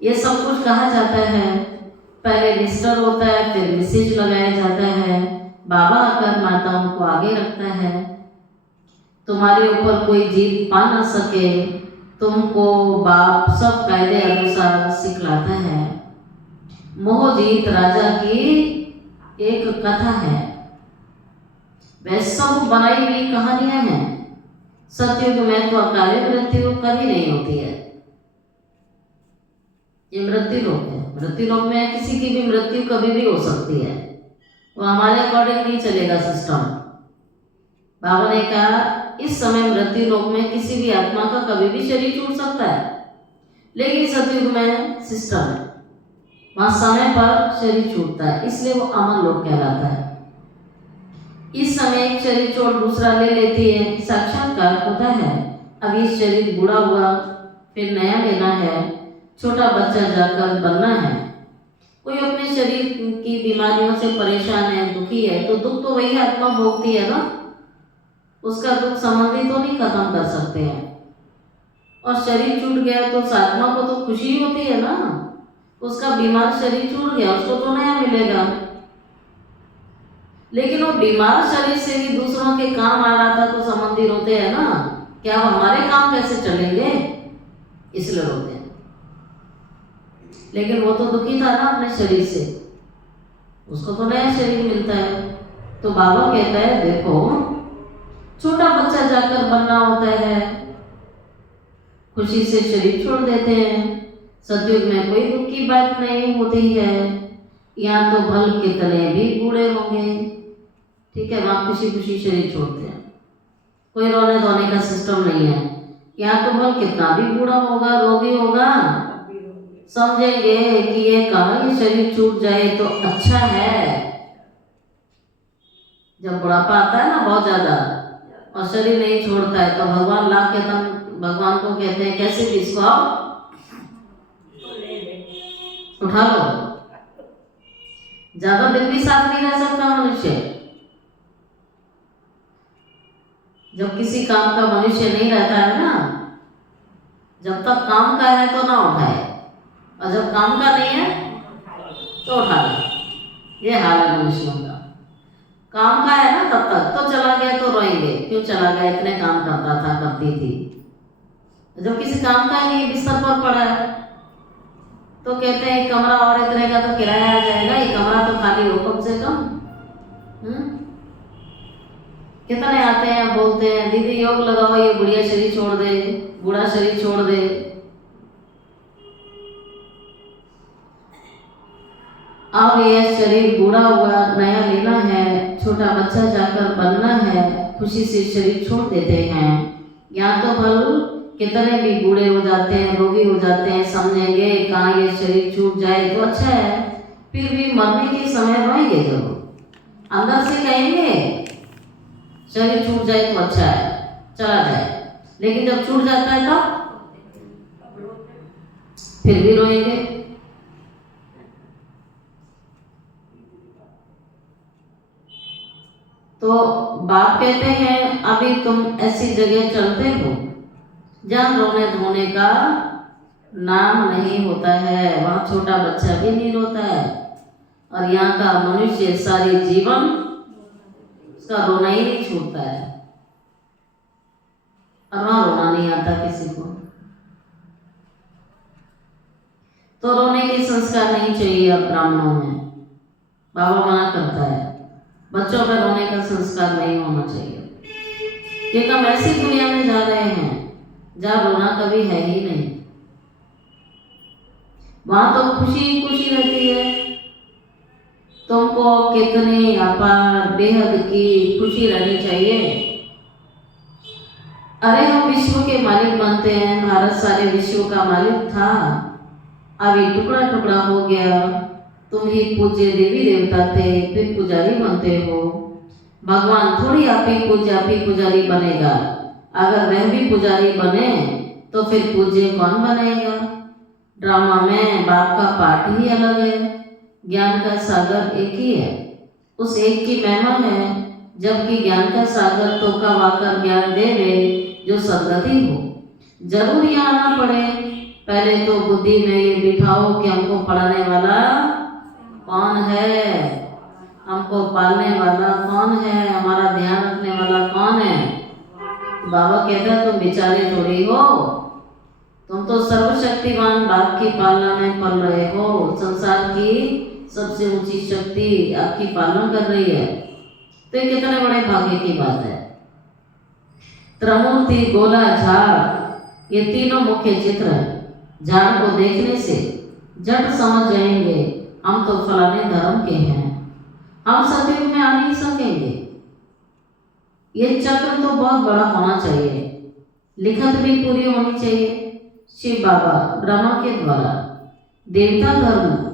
ये सब कुछ कहा जाता है। पहले मिस्टर होता है, फिर मिसेज लगाया जाता है। बाबा आकर माताओं को आगे रखता है। तुम्हारे ऊपर कोई जीत पा न सके, तुमको बाप सब कायदे अनुसार सिखलाता है। मोह जीत राजा की एक कथा है। वह सब बनाई हुई कहानियां हैं। सतयुग में तो अकाले मृत्यु कभी नहीं होती है। ये मृत्यु लोक है। मृत्यु लोक में किसी की भी मृत्यु कभी भी हो सकती है। वो हमारे अकॉर्डिंग नहीं चलेगा सिस्टम। बाबा ने कहा इस समय मृत्यु लोक में किसी भी आत्मा का कभी भी शरीर छूट सकता है, लेकिन सतयुग में सिस्टम है, वहां समय पर शरीर छूटता है, इसलिए वो अमर लोक कहलाता है। इस समय एक शरीर छोड़ दूसरा ले लेती है, साक्षात्कार होता है। अब ये शरीर बूढ़ा हुआ, फिर नया लेना है, छोटा बच्चा जाकर बनना है। कोई अपने शरीर की बीमारियों से परेशान है, दुखी है, तो दुख तो वही आत्मा भोगती है ना। उसका दुख संबंधी तो नहीं खत्म कर सकते हैं। और शरीर छूट गया तो उस आत्मा को तो खुशी होती है ना, उसका बीमार शरीर छूट गया, उसको तो नया मिलेगा। लेकिन वो बीमार शरीर से भी दूसरों के काम आ रहा था तो संबंधी रोते हैं ना, क्या अब हमारे काम कैसे चलेंगे, इसलिए रोते हैं। लेकिन वो तो दुखी था ना अपने शरीर से, उसको तो नया शरीर मिलता है। तो बाबा कहता है देखो, छोटा बच्चा जाकर बनना होता है, खुशी से शरीर छोड़ देते हैं। सतयुग में कोई दुख की बात नहीं होती है, यहाँ तो भल कितने भी बूढ़े होंगे, ठीक है, वहाँ खुशी खुशी शरीर छोड़ते हैं, कोई रोने धोने का सिस्टम नहीं है। यहाँ तो भल कितना भी बूढ़ा होगा, रोगी होगा, समझेंगे कि ये कहाँ ये शरीर छूट जाए तो अच्छा है। जब बुढ़ापा आता है ना बहुत ज्यादा और शरीर नहीं छोड़ता है तो भगवान ला के भगवान को कहते हैं कैसे भी इसको आओ उठा लो। ज्यादा दिन भी साथ नहीं रह सकता मनुष्य, जब किसी काम का मनुष्य नहीं रहता है ना, जब तक काम का है तो ना उठाए, और जब काम का नहीं है तो उठा ले। ये हाल है मनुष्यों का। काम का है ना तब तक तो चला गया तो रोएंगे, क्यों चला गया, इतने काम करता था, करती थी। जब किसी काम का नहीं, बिस्तर पर पड़ा है तो कहते हैं कमरा और इतने का तो किराया आ जाएगा, ये कमरा तो खाली हो कम से कम। कितने आते हैं बोलते हैं दीदी योग लगाओ, ये बुढ़िया शरीर छोड़ दे, बूढ़ा शरीर छोड़ दे। अब यह शरीर बूढ़ा हुआ नया लेना है, छोटा बच्चा जाकर बनना है, खुशी से शरीर छोड़ देते हैं। यहाँ तो भल कितने भी बूढ़े हो जाते हैं, रोगी हो जाते हैं, समझेंगे कहाँ ये शरीर छूट जाए तो अच्छा है, फिर भी मरने के समय रोएंगे, जब अंदर से कहेंगे शरीर छूट जाए तो अच्छा है, चला जाए। लेकिन जब छूट जाता है तब फिर भी रोएंगे। तो बाप कहते हैं अभी तुम ऐसी जगह चलते हो जहाँ रोने धोने का नाम नहीं होता है, वहाँ छोटा बच्चा भी नहीं रोता है, और यहाँ का मनुष्य सारी जीवन उसका रोना ही नहीं छूटता है, और वहाँ रोना नहीं आता किसी को। तो रोने के संस्कार नहीं चाहिए अब ब्राह्मणों में, बाबा मना करता है बच्चों पर रोने का संस्कार नहीं होना चाहिए, क्योंकि हम ऐसी दुनिया में जा रहे हैं जहाँ रोना कभी है ही नहीं। वहां तो खुशी खुशी रहती है, तुमको कितनी अपार बेहद की खुशी रहनी चाहिए। अरे हम विश्व के मालिक बनते हैं, भारत सारे विश्व का मालिक था, अभी टुकड़ा टुकड़ा हो गया। तुम ही पूज्य देवी देवता थे, फिर पुजारी बनते हो। भगवान थोड़ी आप ही पूज्य आप ही पुजारी बनेगा, अगर वह भी पुजारी बने तो फिर पूज्य कौन बनेगा। ड्रामा में बाप का पाठ ही अलग है, ज्ञान का सागर एक ही है, उस एक की महिमा है, जबकि ज्ञान का सागर तो कवाकर ज्ञान देवे जो सदगति हो। जरूर यहाँ आना पड़े, पहले तो बुद्धि में ये बिठाओ कि हमको पढ़ाने वाला कौन है, हमको पालने वाला कौन है, हमारा ध्यान रखने वाला कौन है। बाबा कहता है तुम बेचारे थोड़ी हो, तुम तो सर्वशक्तिमान बाप की पालना में पल रहे हो, संसार की सबसे ऊंची शक्ति आपकी पालना कर रही है, तो ये कितने बड़े भाग्य की बात है। त्रिमूर्ति, गोला, झाड़, ये तीनों मुख्य चित्र हैं। झाड़ को देखने से झट समझ जाएंगे हम तो फलाने धर्म के हैं, हम सतयुग में आ नहीं सकेंगे। ये चक्र तो बहुत बड़ा होना चाहिए, लिखत भी पूरी होनी चाहिए। शिव बाबा ब्रह्मा के द्वारा देवता धर्म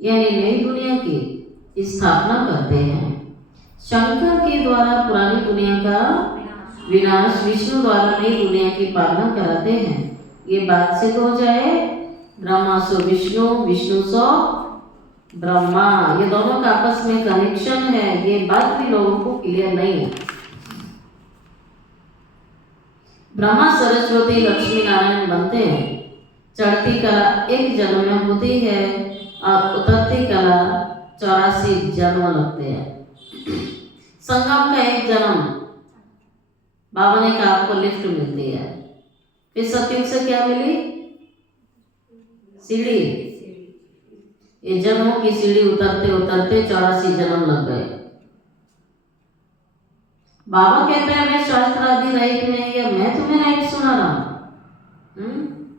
यानी नई दुनिया की स्थापना करते हैं, शंकर के द्वारा पुरानी दुनिया का विनाश, विष्णु द्वारा नई दुनिया की पालना कराते हैं। ये बात सिद्ध हो जाए, ब्रह्मा सो विष्णु, विष्णु सो ब्रह्मा, ये दोनों का आपस में कनेक्शन है, ये बात भी लोगों को क्लियर नहीं है। ब्रह्मा सरस्वती लक्ष्मी नारायण बनते हैं। चढ़ती कला एक जन्म में होती है और उतरती कला 84 जन्म लगते हैं। संगम का एक जन्म, बाबा ने कहा आपको लिफ्ट मिलती है। फिर सतयुग से क्या मिली? सीढ़ी। ये जन्मों की सीढ़ी उतरते उतरते 84 जन्म लग गए। बाबा कहते हैं मैं शास्त्र आदि राइट में, या मैं तुम्हें राइट सुना रहा हूँ?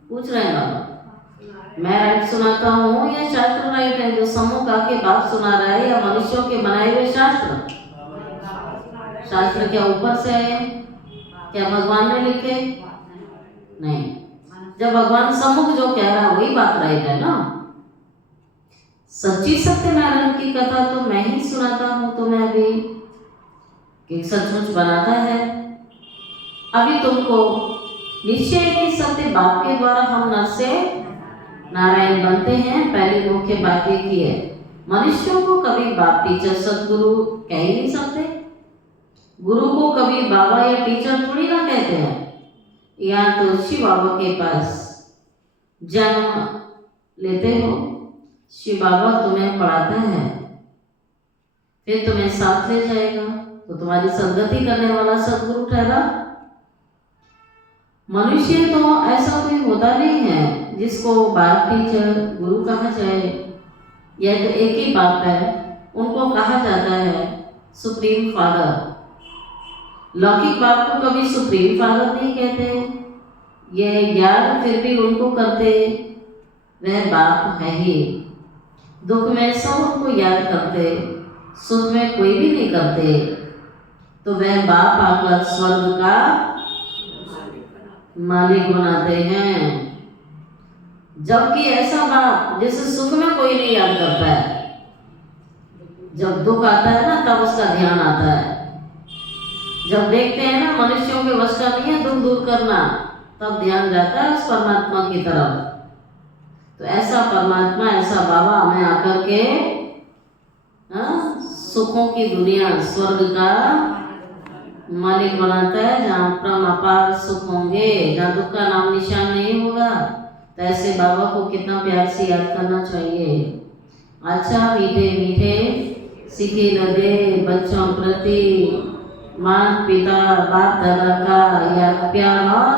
पूछ रहे हैं बाबा, मैं राइट सुनाता हूँ या शास्त्र राइट है? जो सम्मुख आके बात सुना रहा है या मनुष्यों के बनाए हुए शास्त्र? शास्त्र क्या ऊपर से है? क्या भगवान ने लिखे? नहीं। जब भगवान सम्मुख जो कह रहा है वही बात राइट है ना। सच्ची सत्यनारायण की कथा तो मैं ही सुनाता हूँ तुम्हें अभी, कि सचमुच बनाता है। अभी तुमको निश्चय है कि सत्य बाप के द्वारा हम नर से नारायण बनते हैं। पहली मुख्य बात ये की है, मनुष्यों को कभी बाप टीचर सदगुरु कह ही नहीं सकते। गुरु को कभी बाबा या टीचर थोड़ी ना कहते हैं। यहाँ तो शिव बाबा के पास जन्म लेते हो, शिव बाबा तुम्हें पढ़ाता है, फिर तुम्हें साथ ले जाएगा, तो तुम्हारी सदगति करने वाला सदगुरु ठहरा। मनुष्य तो ऐसा कोई होता नहीं है जिसको बाप टीचर गुरु कहा जाए। यह तो एक ही बाप है, उनको कहा जाता है सुप्रीम फादर। लौकिक बाप को कभी सुप्रीम फादर नहीं कहते। ये याद फिर भी उनको करते, वह बाप है ही। दुख में सब उनको याद करते, सुख में कोई भी नहीं करते, तो वह बाप आकर स्वर्ग का मालिक बनाते हैं। जबकि ऐसा बाप जिसे सुख में कोई नहीं याद करता है, जब दुख आता है ना तब उसका ध्यान आता है। जब देखते हैं ना मनुष्यों के वश का नहीं है दुख दूर करना, तब ध्यान जाता है उस परमात्मा की तरफ। तो ऐसा परमात्मा, ऐसा बाबा हमें आकर के सुखों की दुनिया, स्वर्ग का मालिक बनाता है, जहाँ परम अपार सुख होंगे, जहाँ दुख का नाम निशान नहीं होगा। तो ऐसे बाबा को कितना प्यार से याद करना चाहिए। अच्छा मीठे मीठे सीखे लगे बच्चों प्रति माता पिता बाप दादा का याद प्यार और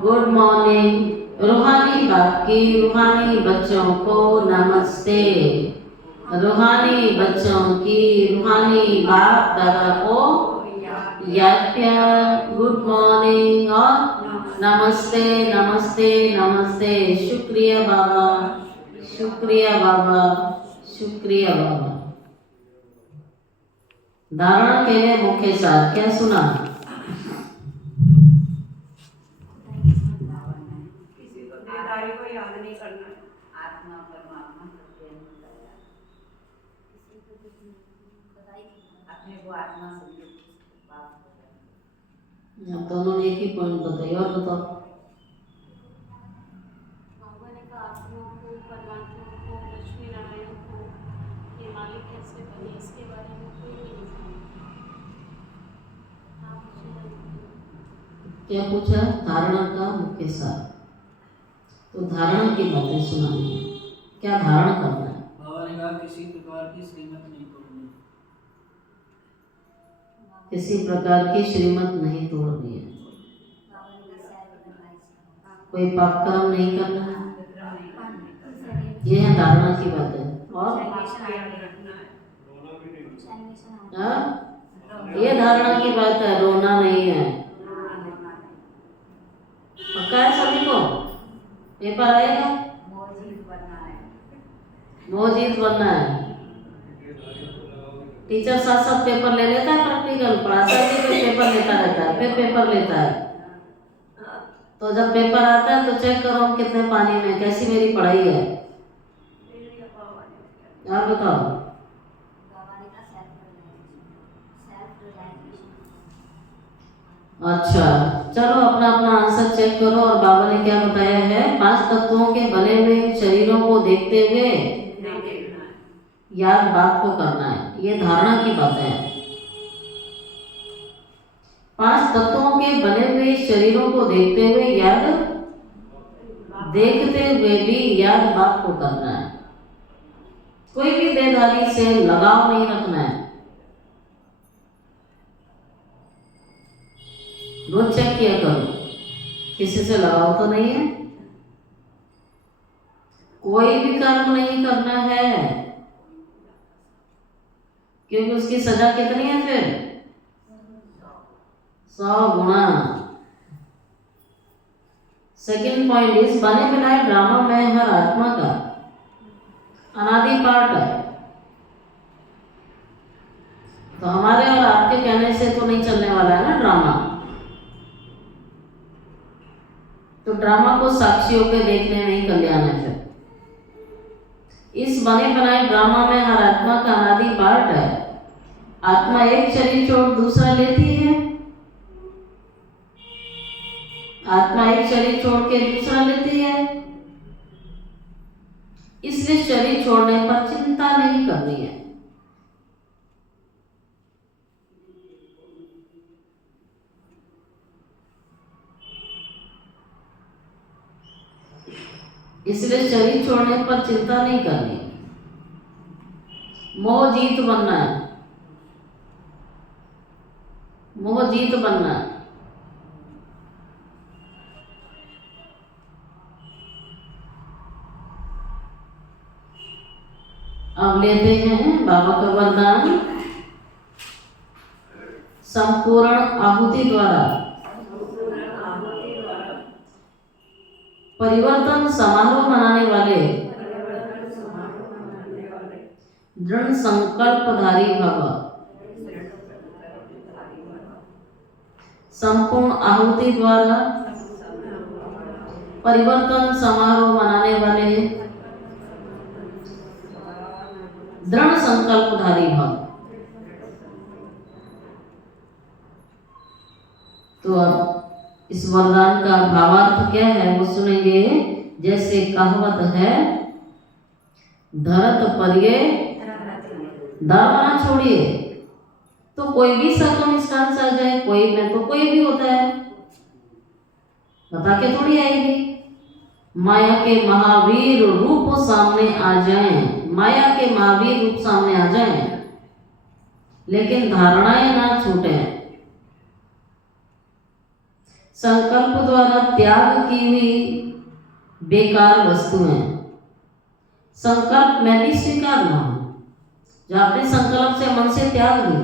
गुड मॉर्निंग। रूहानी बाप की रूहानी बच्चों को नमस्ते। रूहानी बच्चों की रूहानी बाप दादा को याद प्यार, गुड मॉर्निंग और नमस्ते नमस्ते नमस्ते। शुक्रिया बाबा, शुक्रिया बाबा, शुक्रिया बाबा। धारणा के लिए मुख्य सार क्या सुना? किसी को देहधारी को याद नहीं करना है। आत्मा परमात्मा अपने को आत्मा से दोनों ने एक ही पॉइंट बताइए, और बताओ। बाबा ने कहा आत्मा को, परमात्मा को, लक्ष्मी नारायण को ये मालिक कैसे बने, इसके बारे में कोई नहीं जानता। क्या पूछा? धारणा का मुख्य सार। तो धारणा की बातें सुनानी है, क्या धारण करना है। बाबा ने कहा किसी प्रकार की श्रीमत नहीं तोड़नी, किसी प्रकार की श्रीमत नहीं तोड़नी है, कोई पाप कर्म नहीं करना है। ये है धारणा की बात है। और ये धारणा की बात है, रोना नहीं है। पक्का है सभी को? पेपर आएगा, मोहजीत बनना है। टीचर साथ साथ पेपर ले लेता है, प्रैक्टिकल पढ़ाता है, फिर पेपर लेता रहता है, फिर पेपर लेता है। तो जब पेपर आता है तो चेक करो कितने पानी में, कैसी मेरी पढ़ाई है। आप बताओ। अच्छा चलो अपना अपना आंसर चेक करो। और बाबा ने क्या बताया है? 5 तत्वों के बने हुए शरीरों को देखते हुए याद बाप को करना है। ये धारणा की बात है। 5 तत्वों के बने हुए शरीरों को देखते हुए देखते हुए भी याद बात को करना है। कोई भी देहधारी से लगाव नहीं रखना है। रोज चेक किया करो किसी से लगाव तो नहीं है। कोई भी कर्म नहीं करना है, क्योंकि उसकी सजा कितनी है फिर 100 गुना। सेकंड पॉइंट, इस बने बनाए ड्रामा में हर आत्मा का अनादि पार्ट है। तो हमारे और आपके कहने से तो नहीं चलने वाला है ना ड्रामा। तो ड्रामा को साक्षियों के देखने में ही कल्याण है। फिर इस बने बनाए ड्रामा में हर आत्मा का अनादि पार्ट है। आत्मा एक शरीर छोड़ दूसरा लेती है, आत्मा एक शरीर छोड़ के दूसरा लेती है। इसलिए शरीर छोड़ने पर चिंता नहीं करनी है। इसलिए शरीर छोड़ने पर चिंता नहीं करनी। मोह जीत बनना है, मोह जीत बनना है। अब लेते हैं बाबा का वरदान। संपूर्ण आहुति द्वारा परिवर्तन समारोह मनाने वाले दृढ़ संकल्पधारी भव। संपूर्ण आहुति द्वारा परिवर्तन समारोह मनाने वाले दृढ़ संकल्पधारी भव। तो अब इस वरदान का भावार्थ क्या है वो सुनेंगे। जैसे कहावत है, धरत परिये दाव ना छोड़िए। तो कोई भी सर्कमस्टांस आ जाए, कोई में तो कोई भी होता है, बता के थोड़ी आएगी। माया के महावीर रूप सामने आ जाएं, माया के महावीर रूप सामने आ जाएं, लेकिन धारणाएं ना छूटें। संकल्प द्वारा त्याग की हुई बेकार वस्तुएं संकल्प में भी स्वीकार न हो। जो आपने संकल्प से मन से त्याग दी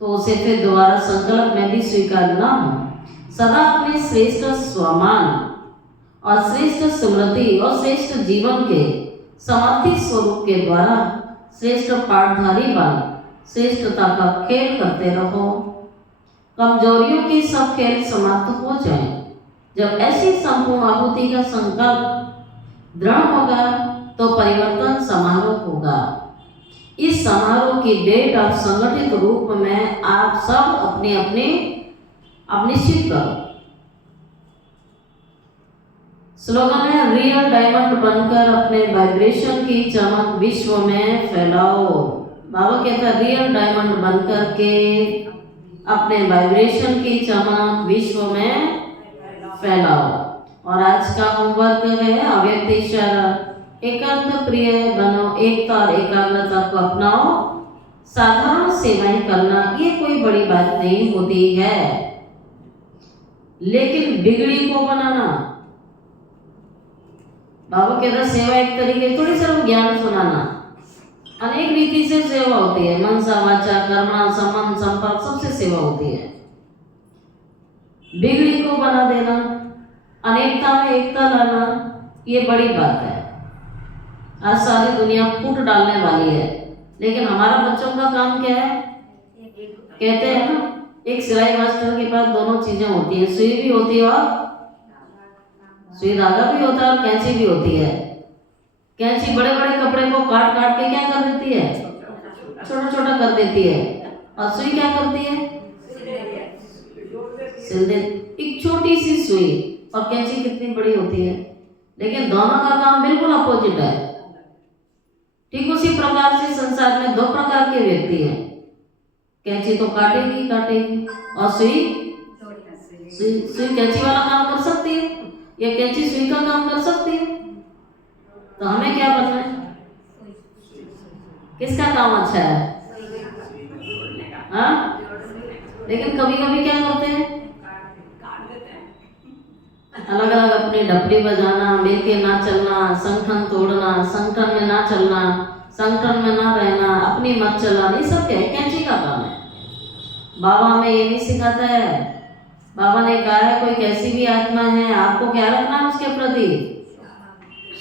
तो उसे फिर दोबारा संकल्प में भी स्वीकार न हो। सदा अपने श्रेष्ठ स्वमान और श्रेष्ठ स्मृति और श्रेष्ठ जीवन के समर्थित स्वरूप के द्वारा श्रेष्ठ पाठधारी बन श्रेष्ठता का खेल करते रहो। कमजोरियों की सब खेल समाप्त हो जाए। जब ऐसी संपूर्ण आहुति का संकल्प दृढ़ होगा तो परिवर्तन समारोह होगा। इस समारोह की डेट आप संगठित रूप में आप सब अपने अपने अब निश्चित करो। स्लोगन है, रियल डायमंड बनकर अपने वाइब्रेशन की चमक विश्व में फैलाओ। बाबा कहता है रियल डायमंड बनकर के अपने वाइब्रेशन की चमक विश्व में फैलाओ। और आज का होमवर्क है अव्यक्त इशारा। एकांत प्रिय बनो, एकता और एकाग्रता को अपनाओ। साधारण सेवाएं करना ये कोई बड़ी बात नहीं होती है, लेकिन बिगड़ी को बनाना। बाबा कहता सेवा एक तरीके थोड़ी सिर्फ ज्ञान सुनाना, अनेक रीति से सेवा होती है। मनसा वाचा कर्मणा संबंध संपर्क सबसे सेवा होती है। बिगड़ी को बना देना, अनेकता में एकता लाना, ये बड़ी बात है। आज सारी दुनिया फूट डालने वाली है, लेकिन हमारा बच्चों का काम क्या है? कहते हैं ना, एक सिलाई मास्टर के पास दोनों चीजें होती है, सुई भी होती है और सुई धागा भी होता है और कैंची भी होती है। कैंची बड़े बड़े कपड़े को काट काट के क्या कर देती है? छोटा छोटा कर देती है। और सुई क्या करती है? सिल दे। एक छोटी सी सुई और कैंची कितनी बड़ी होती है, लेकिन दोनों का काम बिल्कुल अपोजिट है। ठीक उसी प्रकार से संसार में दो प्रकार के व्यक्ति हैं। कैंची तो काटेगी काटेगी और सुई सुई कैंची वाला काम कर सकती है या कैंची सुई का काम कर सकती है? तो हमें क्या बनना है? किसका काम अच्छा है? हाँ? लेकिन कभी कभी क्या करते हैं, अलग अलग अपनी डपली बजाना, मिलके ना चलना, संगठन तोड़ना, संगठन में ना चलना, संगठन में ना रहना, अपनी मत चलाना, ये सब क्या है? कैंची का काम है। बाबा हमें ये नहीं सिखाता है। बाबा ने कहा है कोई कैसी भी आत्मा है, आपको क्या रखना है उसके प्रति?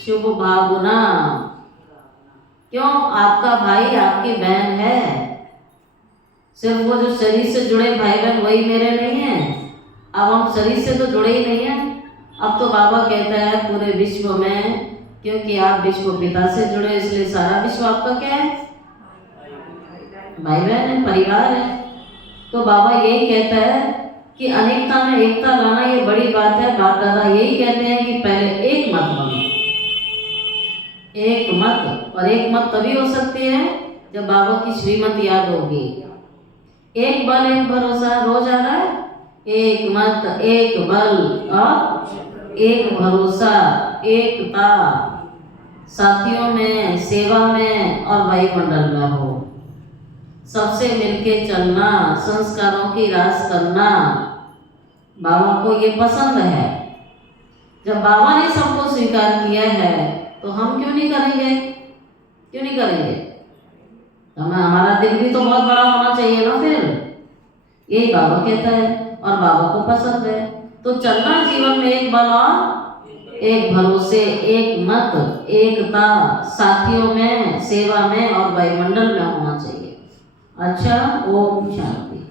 शुभ भावना। क्यों? आपका भाई आपकी बहन है। सिर्फ वो जो शरीर से जुड़े भाई बहन वही मेरे नहीं है। अब हम शरीर से तो जुड़े ही नहीं हैं। अब तो बाबा कहता है पूरे विश्व में, क्योंकि आप विश्व पिता से जुड़े इसलिए सारा विश्व आपका क्या है? भाई बहन है, परिवार है। तो बाबा यही कहता है कि अनेकता में एकता लाना ये बड़ी बात है। बाप दादा यही कहते हैं कि पहले एक मत बनो, एक मत। और एक मत तभी हो सकती है जब बाबा की श्रीमत याद होगी। एक बल एक भरोसा रोज आ रहा है, एक मत एक बल और एक भरोसा, एकता साथियों में, सेवा में और वायुमंडल में हो। सबसे मिलके चलना, संस्कारों की रास करना, बाबा को ये पसंद है। जब बाबा ने सबको स्वीकार किया है तो हम क्यों नहीं करेंगे? क्यों नहीं करेंगे? हमें हमारा दिल भी तो बहुत बड़ा होना चाहिए ना। फिर यही बाबा कहता है और बाबा को पसंद है। तो चलना जीवन में एक बल और एक भरोसे, एक मत, एकता साथियों में, सेवा में और वायुमंडल में होना चाहिए। अच्छा, ओम शांति।